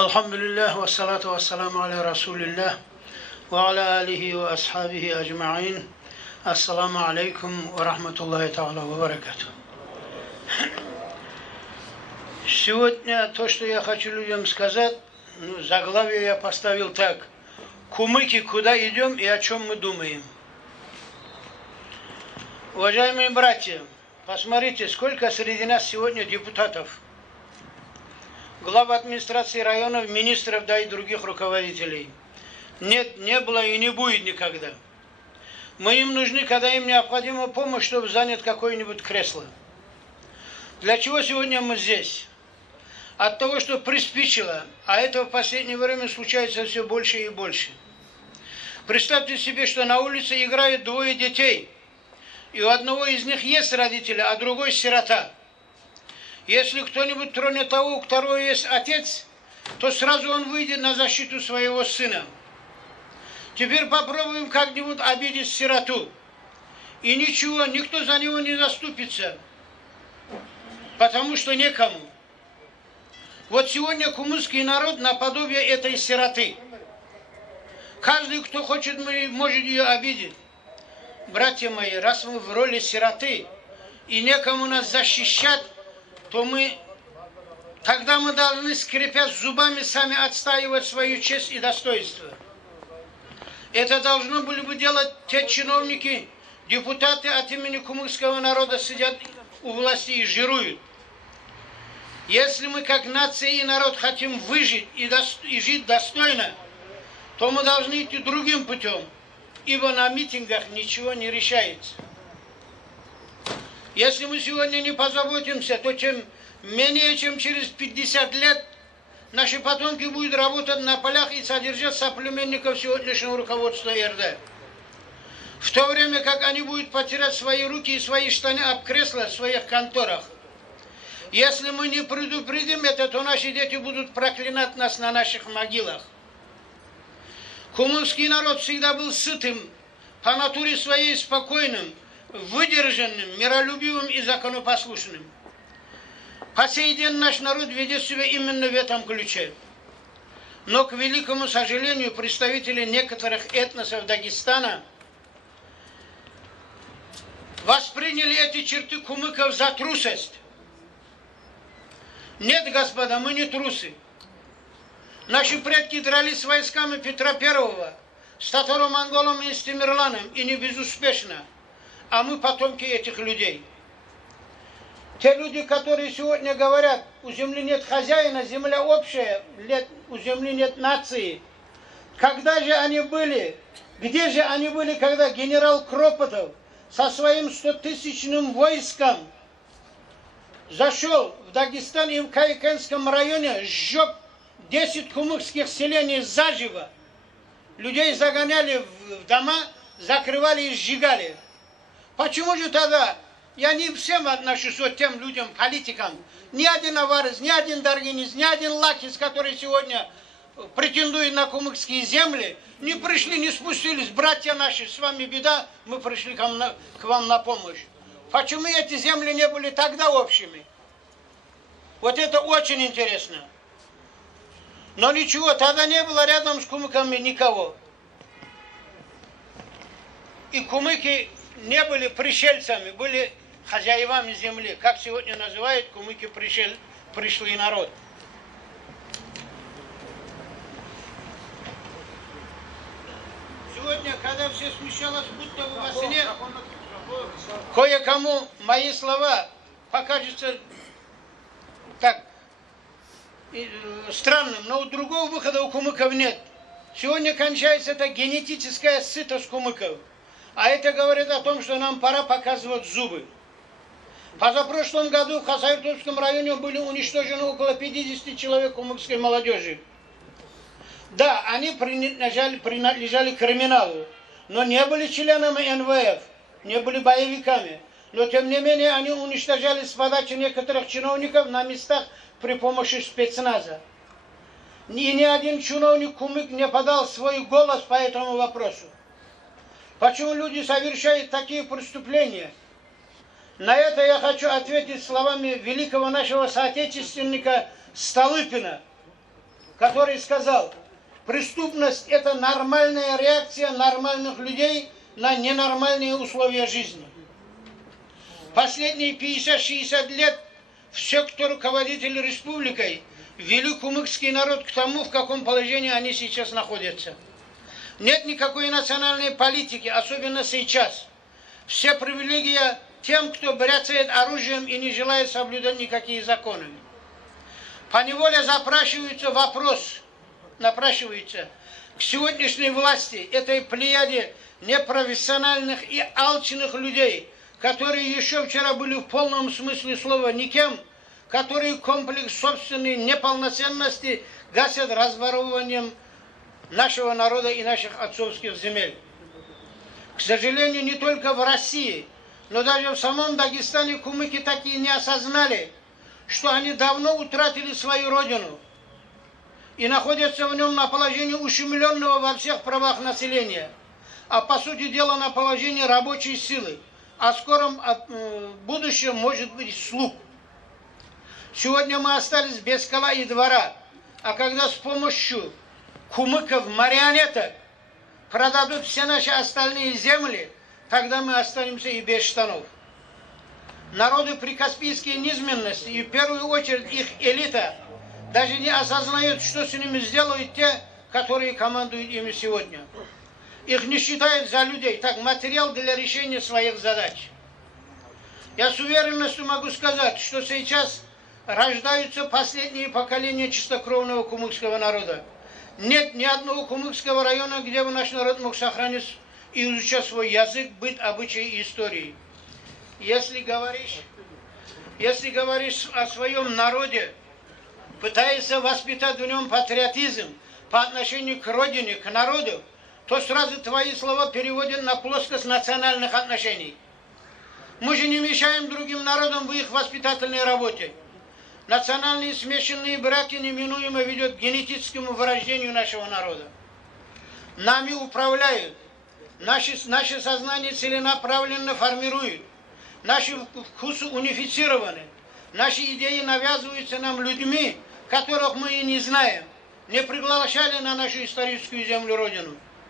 Alhamdulillah ve salatu ve selamu ala Resulillah ve ala alihi ve ashabihi ecma'in. Assalamu alaikum wa rahmatullahi ta'ala wa barakatuh. Сегодня то, что я хочу людям сказать, заглавие я поставил так. Кумыки, куда идем и о чем мы думаем. Уважаемые братья, посмотрите, сколько среди нас сегодня депутатов, глав администрации районов, министров, да и других руководителей. Нет, не было и не будет никогда. Мы им нужны, когда им необходима помощь, чтобы занять какое-нибудь кресло. Для чего сегодня мы здесь? От того, что приспичило, а это в последнее время случается все больше и больше. Представьте себе, что на улице играют двое детей, и у одного из них есть родители, а другой сирота. Если кто-нибудь тронет того, у которого есть отец, то сразу он выйдет на защиту своего сына. Теперь попробуем как-нибудь обидеть сироту. И ничего, никто за него не заступится, потому что некому. Вот сегодня кумыкский народ наподобие этой сироты. Каждый, кто хочет, может ее обидеть. Братья мои, раз мы в роли сироты, и некому нас защищать, то тогда мы должны, скрипя зубами, сами отстаивать свою честь и достоинство. Это должны были бы делать те чиновники, депутаты от имени кумыкского народа сидят у власти и жируют. Если мы как нация и народ хотим выжить и жить достойно, то мы должны идти другим путем, ибо на митингах ничего не решается. Если мы сегодня не позаботимся, то менее чем через 50 лет наши потомки будут работать на полях и содержать соплеменников сегодняшнего руководства РД. В то время как они будут потерять свои руки и свои штаны об кресла в своих конторах. Если мы не предупредим это, то наши дети будут проклинать нас на наших могилах. Кумыкский народ всегда был сытым, по натуре своей спокойным, выдержанным, миролюбивым и законопослушным. По сей день наш народ ведет себя именно в этом ключе. Но, к великому сожалению, представители некоторых этносов Дагестана восприняли эти черты кумыков за трусость. Нет, господа, мы не трусы. Наши предки дрались с войсками Петра I, с татаро-монголом и с Тимирланом, и не безуспешно. А мы потомки этих людей. Те люди, которые сегодня говорят, у земли нет хозяина, земля общая, у земли нет нации. Когда же они были? Где же они были, когда генерал Кропотов со своим 100-тысячным войском зашел в Дагестан и в Кайкенском районе сжег 10 кумыкских селений заживо? Людей загоняли в дома, закрывали и сжигали. Почему же тогда? Я не всем отношусь, вот тем людям, политикам. Ни один Аварес, ни один Даргинец, ни один Лакис, который сегодня претендует на кумыкские земли, не пришли, не спустились. Братья наши, с вами беда, мы пришли к вам на помощь. Почему эти земли не были тогда общими? Вот это очень интересно. Но ничего, тогда не было рядом с кумыками никого. И кумыки не были пришельцами, были хозяевами земли, как сегодня называют кумыки пришлый народ. Сегодня, когда все смещалось, будто бы во сне, кое-кому мои слова покажутся так странным, но у другого выхода у кумыков нет. Сегодня кончается эта генетическая сытость кумыков. А это говорит о том, что нам пора показывать зубы. Позапрошлом году в Хасавюртовском районе были уничтожены около 50 человек кумыкской молодежи. Да, они принадлежали криминалу, но не были членами НВФ, не были боевиками. Но тем не менее они уничтожали с подачи некоторых чиновников на местах при помощи спецназа. И ни один чиновник кумык не подал свой голос по этому вопросу. Почему люди совершают такие преступления? На это я хочу ответить словами великого нашего соотечественника Столыпина, который сказал: преступность – это нормальная реакция нормальных людей на ненормальные условия жизни. Последние 50-60 лет все, кто руководитель республикой, вели кумыкский народ к тому, в каком положении они сейчас находятся. Нет никакой национальной политики, особенно сейчас. Все привилегии тем, кто бряцает оружием и не желает соблюдать никакие законы. Поневоле напрашивается к сегодняшней власти, этой плеяде непрофессиональных и алчных людей, которые еще вчера были в полном смысле слова никем, которые комплекс собственной неполноценности гасят разворовыванием нашего народа и наших отцовских земель. К сожалению, не только в России, но даже в самом Дагестане кумыки так и не осознали, что они давно утратили свою родину и находятся в нем на положении ущемленного во всех правах населения, а по сути дела на положении рабочей силы, а в скором будущем может быть слуг. Сегодня мы остались без скала и двора, а когда с помощью кумыков-марионеток продадут все наши остальные земли, тогда мы останемся и без штанов. Народы прикаспийской низменности, и в первую очередь их элита, даже не осознают, что с ними сделают те, которые командуют ими сегодня. Их не считают за людей, так материал для решения своих задач. Я с уверенностью могу сказать, что сейчас рождаются последние поколения чистокровного кумыкского народа. Нет ни одного кумыкского района, где бы наш народ мог сохранить и изучать свой язык, быт, обычаи и истории. Если говоришь о своем народе, пытаешься воспитать в нем патриотизм по отношению к родине, к народу, то сразу твои слова переводят на плоскость национальных отношений. Мы же не мешаем другим народам в их воспитательной работе. Национальные смешанные браки неминуемо ведут к генетическому вырождению нашего народа. Нами управляют, наше сознание целенаправленно формируют, наши вкусы унифицированы, наши идеи навязываются нам людьми, которых мы и не знаем, не приглашали на нашу историческую землю родину.